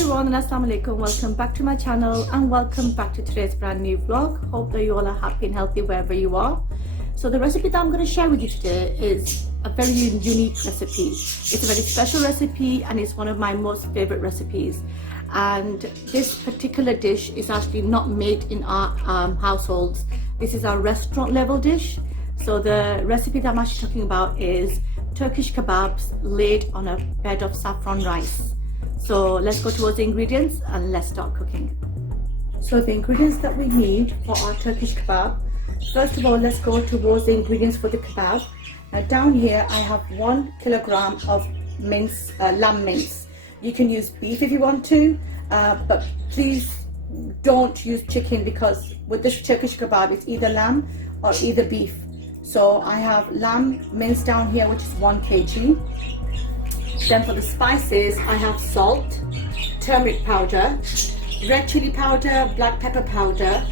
everyone and assalamu alaikum. Welcome back to my channel and welcome back to today's brand new vlog. Hope that you all are happy and healthy wherever you are. So the recipe that I'm going to share with you today is a very unique recipe. It's a very special recipe and it's one of my most favorite recipes. And this particular dish is actually not made in our households. This is our restaurant level dish. So the recipe that I'm actually talking about is Turkish kebabs laid on a bed of saffron rice. So let's go towards the ingredients and let's start cooking. So the ingredients that we need for our Turkish kebab. First of all, let's go towards the ingredients for the kebab. Now down here I have 1 kilogram of mince, lamb mince. You can use beef if you want to, but please don't use chicken because with this Turkish kebab it's either lamb or either beef. So I have lamb mince down here, which is 1 kg. Then for the spices, I have salt, turmeric powder, red chili powder, black pepper powder.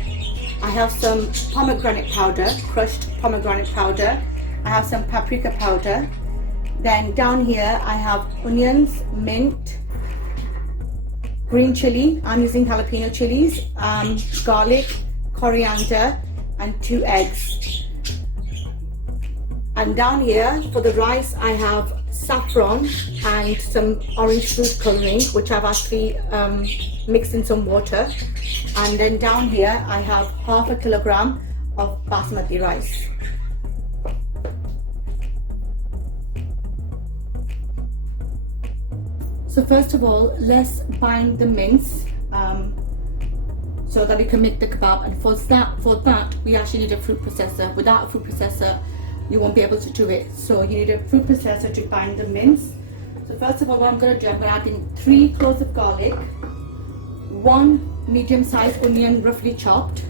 I have some pomegranate powder, crushed pomegranate powder. I have some paprika powder. Then down here I have onions, mint, green chili. I'm using jalapeno chilies, garlic, coriander, and 2 eggs. And down here for the rice I have saffron and some orange food colouring, which I've actually mixed in some water. And then down here I have 1/2 kilogram of basmati rice. So first of all, let's bind the mince so that we can make the kebab. And for that we actually need a fruit processor. Without a fruit processor you won't be able to do it. So you need a fruit processor to bind the mince. So first of all, what I'm going to do, I'm going to add in 3 cloves of garlic, 1 medium-sized onion roughly chopped,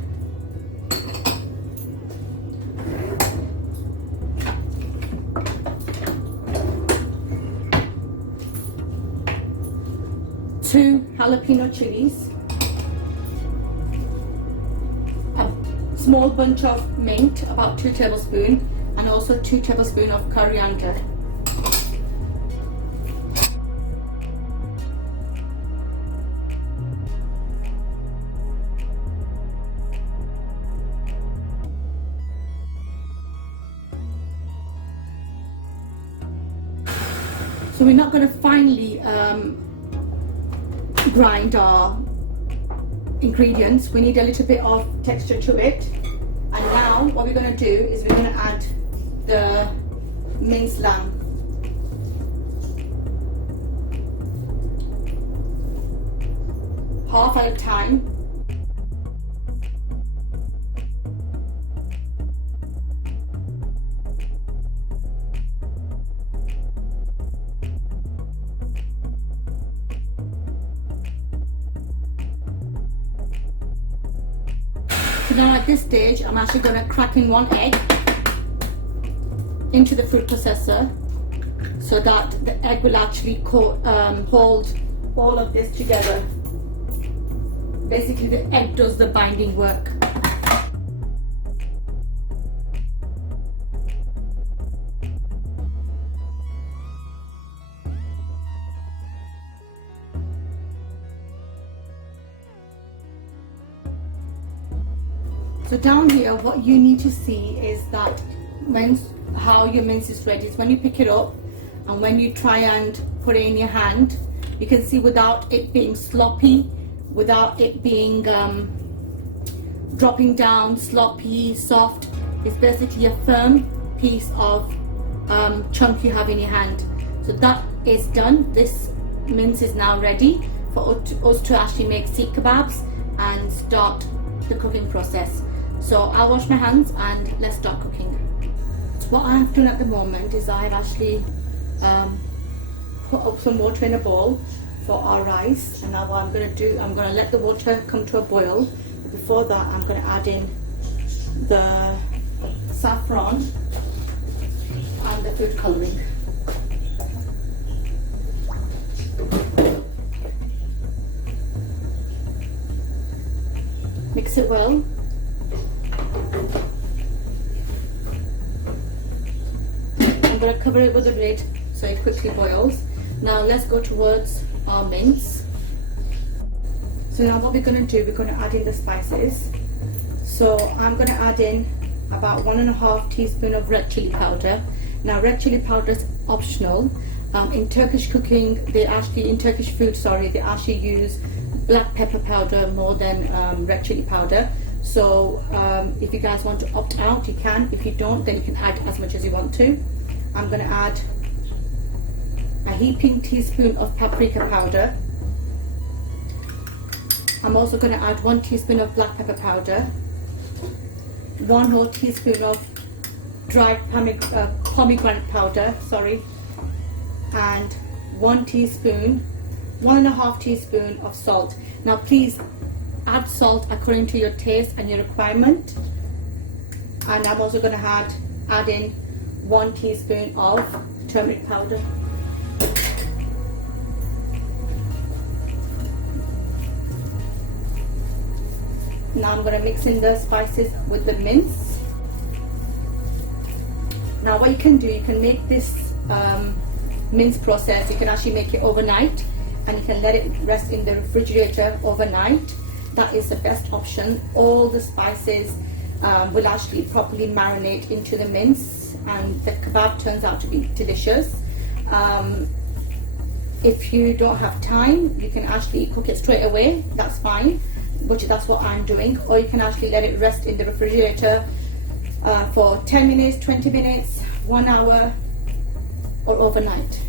two jalapeno chilies, a small bunch of mint, about 2 tablespoons, and also 2 tablespoons of coriander. So we're not going to finely grind our ingredients. We need a little bit of texture to it. And now what we're going to do is we're going to add the minced lamb. Half at a time. So now at this stage I'm actually going to crack in 1 egg into the fruit processor so that the egg will actually hold all of this together. Basically the egg does the binding work. So down here what you need to see is that how your mince is ready is when you pick it up and when you try and put it in your hand, you can see without it being sloppy, without it being dropping down, sloppy, soft. It's basically a firm piece of chunk you have in your hand. So that is done. This mince is now ready for us to actually make seekh kebabs and start the cooking process. So I'll wash my hands and let's start cooking. So what I have done at the moment is I have actually put up some water in a bowl for our rice, and now what I'm going to do, I'm going to let the water come to a boil. But before that I'm going to add in the saffron and the food colouring. Mix it well. I'm going to cover it with a lid so it quickly boils. Now let's go towards our mince. So now what we're going to do, we're going to add in the spices. So I'm going to add in about 1.5 teaspoon of red chili powder. Now red chili powder is optional. In Turkish cooking, in Turkish food, they actually use black pepper powder more than red chili powder. So if you guys want to opt out, you can. If you don't, then you can add as much as you want to. I'm going to add a heaping teaspoon of paprika powder. I'm also going to add 1 teaspoon of black pepper powder, 1 whole teaspoon of dried pomegranate powder, and 1.5 teaspoon of salt. Now please add salt according to your taste and your requirement. And I'm also going to add in 1 teaspoon of turmeric powder. Now I'm going to mix in the spices with the mince. Now what you can do, you can make this mince process, you can actually make it overnight and you can let it rest in the refrigerator overnight. That is the best option. All the spices will actually properly marinate into the mince and the kebab turns out to be delicious. If you don't have time, you can actually cook it straight away, that's fine, which that's what I'm doing. Or you can actually let it rest in the refrigerator for 10 minutes, 20 minutes, 1 hour, or overnight.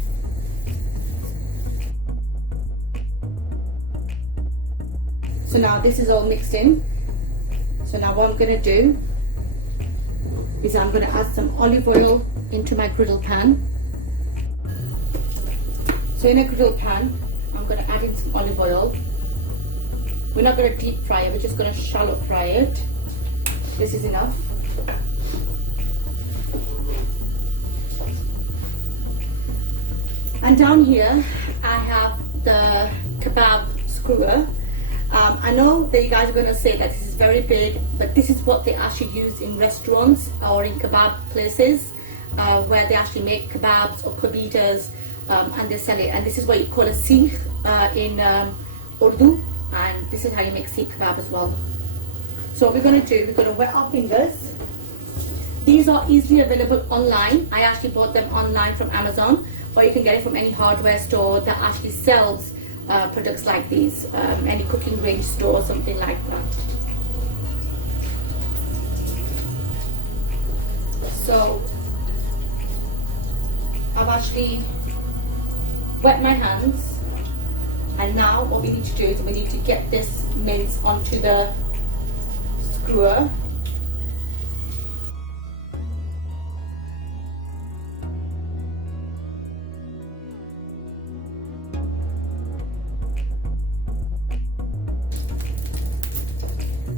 So now this is all mixed in. So now what I'm going to do is I'm going to add some olive oil into my griddle pan. So in a griddle pan, I'm going to add in some olive oil. We're not going to deep fry it, we're just going to shallow fry it. This is enough. And down here, I have the kebab skewer. I know that you guys are going to say that this is very big, but this is what they actually use in restaurants or in kebab places where they actually make kebabs or kabitas and they sell it. And this is what you call a sikh in Urdu, and this is how you make sikh kebab as well. So what we're going to do, we're going to wet our fingers. These are easily available online. I actually bought them online from Amazon, or you can get it from any hardware store that actually sells products like these, any cooking range store, something like that. So I've actually wet my hands, and now what we need to do is we need to get this mince onto the skewer.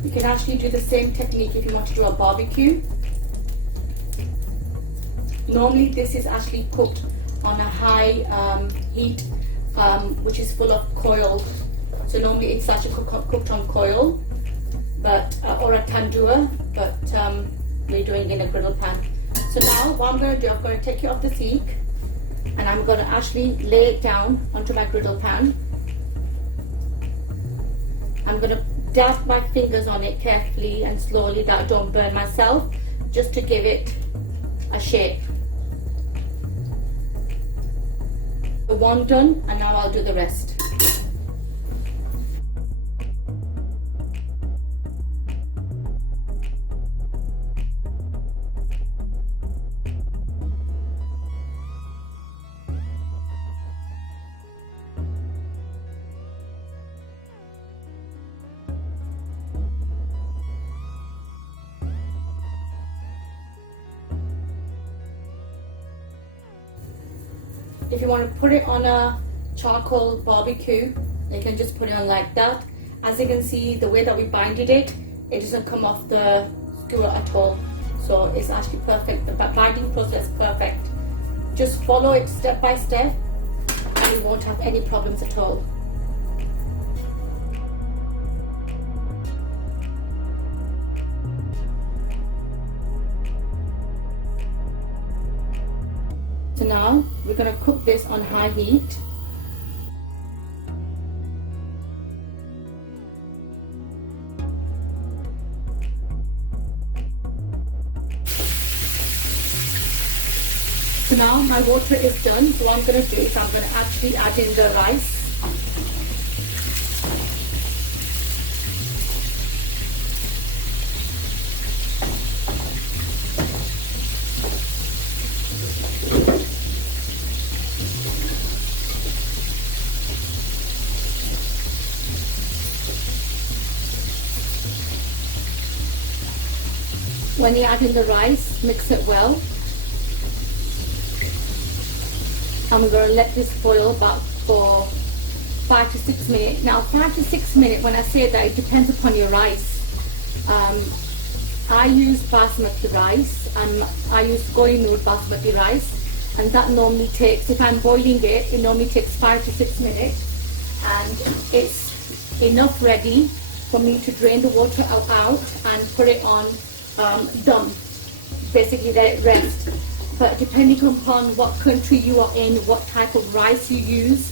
You can actually do the same technique if you want to do a barbecue. Normally this is actually cooked on a high heat, which is full of coal. So normally it's actually cooked on coal, but or a tandoor, but we're doing it in a griddle pan. So now what I'm going to do, I'm going to take it off the seek, and I'm going to actually lay it down onto my griddle pan. I'm going to dab my fingers on it carefully and slowly that I don't burn myself, just to give it a shape. So one done, and now I'll do the rest. If you want to put it on a charcoal barbecue, you can just put it on like that. As you can see, the way that we binded it, it doesn't come off the skewer at all. So it's actually perfect. The binding process is perfect. Just follow it step by step and you won't have any problems at all. So now we're going to cook this on high heat. So now my water is done. So what I'm going to do is I'm going to actually add in the rice. When you add in the rice, mix it well. And we're going to let this boil about for 5 to 6 minutes. Now 5 to 6 minutes, when I say that, it depends upon your rice. I use basmati rice and I use Kohinoor basmati rice, and that normally takes, if I'm boiling it, it normally takes 5 to 6 minutes, and it's enough ready for me to drain the water out and put it on dum, basically let it rest. But depending upon what country you are in, what type of rice you use,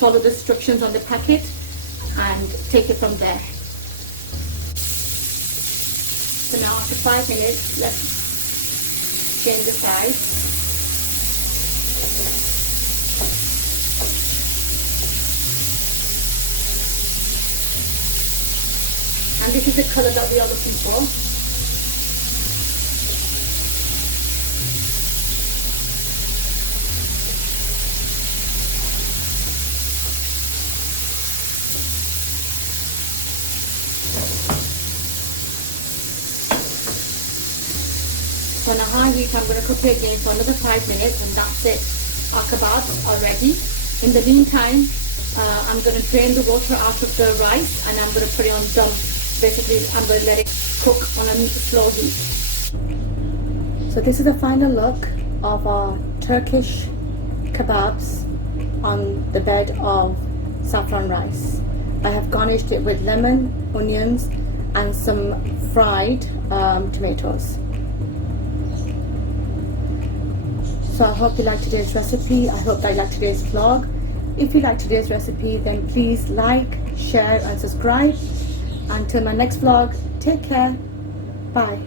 follow the instructions on the packet and take it from there. So now after 5 minutes, let's change the side. And this is the color that we are looking for. So on a high heat, I'm going to cook it again for another 5 minutes, and that's it. Our kebabs are ready. In the meantime, I'm going to drain the water out of the rice and I'm going to put it on dum. Basically, I'm going to let it cook on a slow heat. So this is the final look of our Turkish kebabs on the bed of saffron rice. I have garnished it with lemon, onions and some fried tomatoes. So I hope you liked today's recipe. I hope that you liked today's vlog. If you like today's recipe, then please like, share and subscribe. Until my next vlog, take care. Bye.